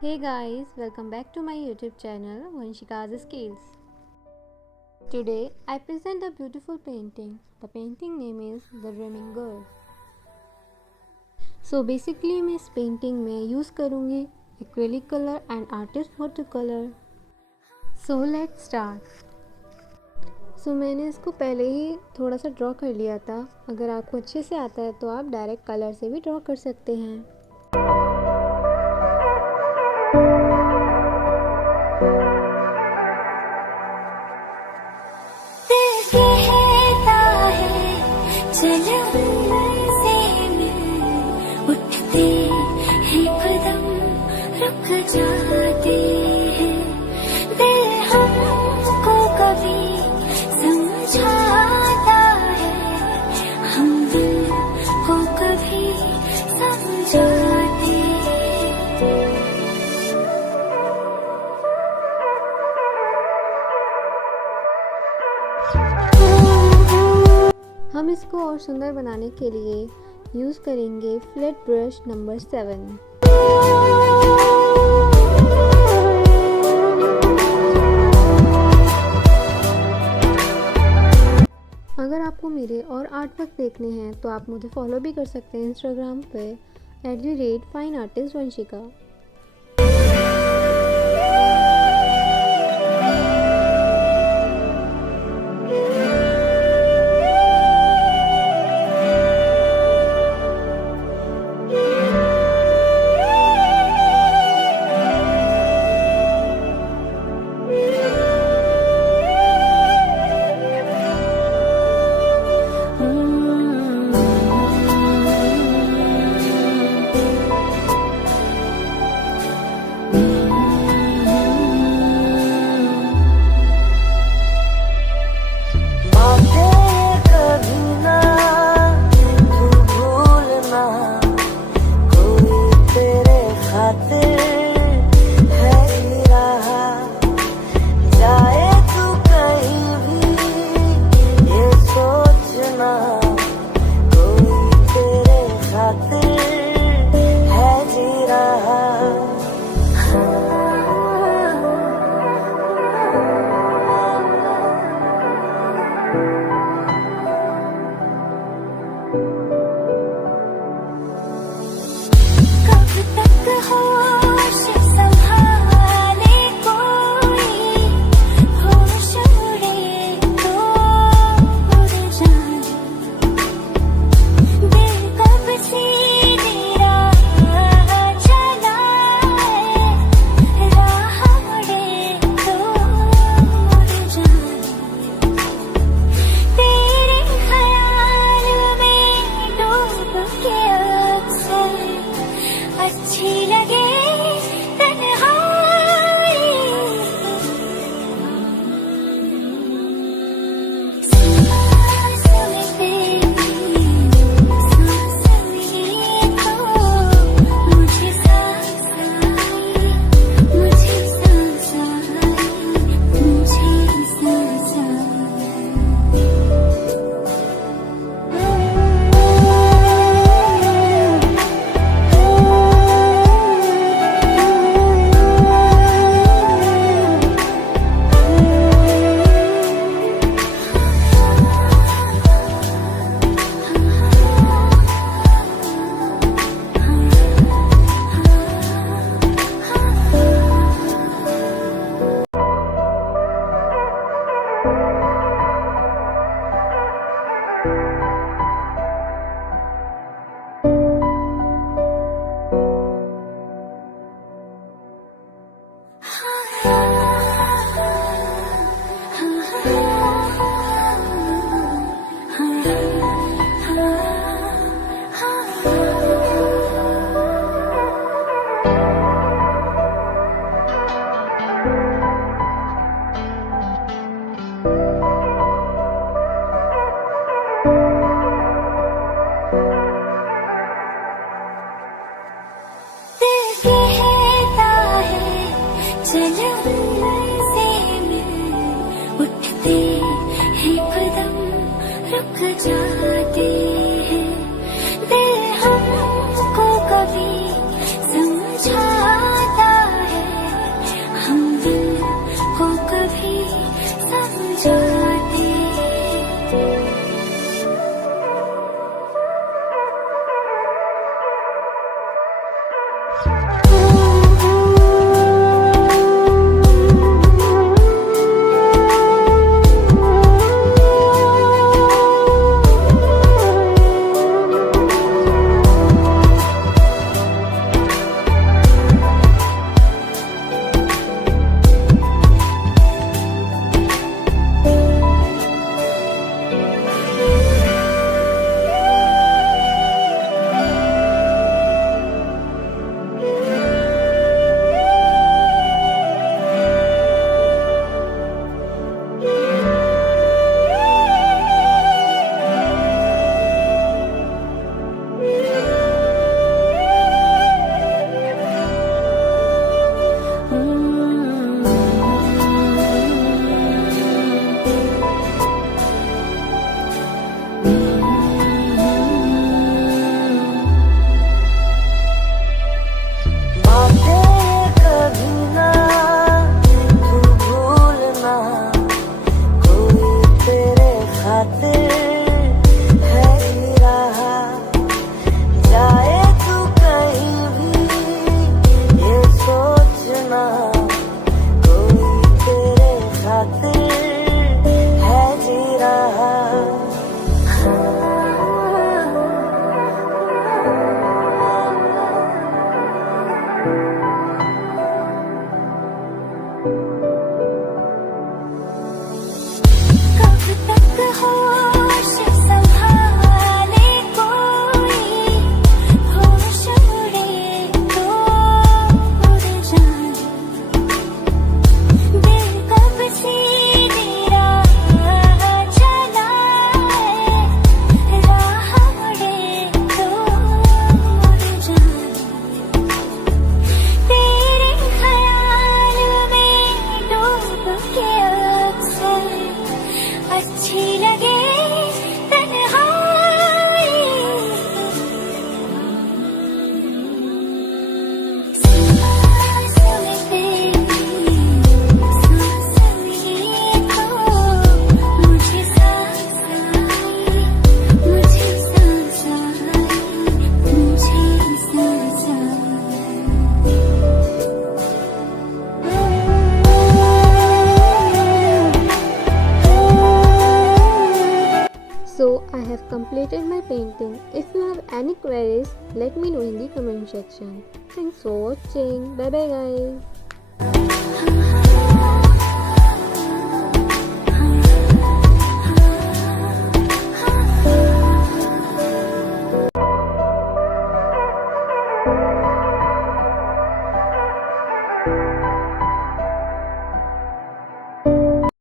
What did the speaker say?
Hey guys, welcome back to my YouTube channel Vanshika's Skills. Today I present a beautiful painting. The painting name is The.dreamer girl. So basically मैं इस painting में use करूँगी acrylic colour and artist water colour. So let's start. मैंने इसको पहले ही थोड़ा सा draw कर लिया था. अगर आपको अच्छे से आता है तो आप डायरेक्ट कलर से भी ड्रॉ कर सकते हैं. उठते हैं कदम रुक जाते हैं दिल हमको कभी समझाता है हम दिल को कभी समझाते हैं. हम इसको और सुंदर बनाने के लिए यूज़ करेंगे फ्लैट ब्रश नंबर 7. अगर आपको मेरे और आर्ट वर्क देखने हैं तो आप मुझे फॉलो भी कर सकते हैं इंस्टाग्राम पे @fineartistvanshika. Any queries, let me know in the comment section. Thanks for watching. Bye bye guys.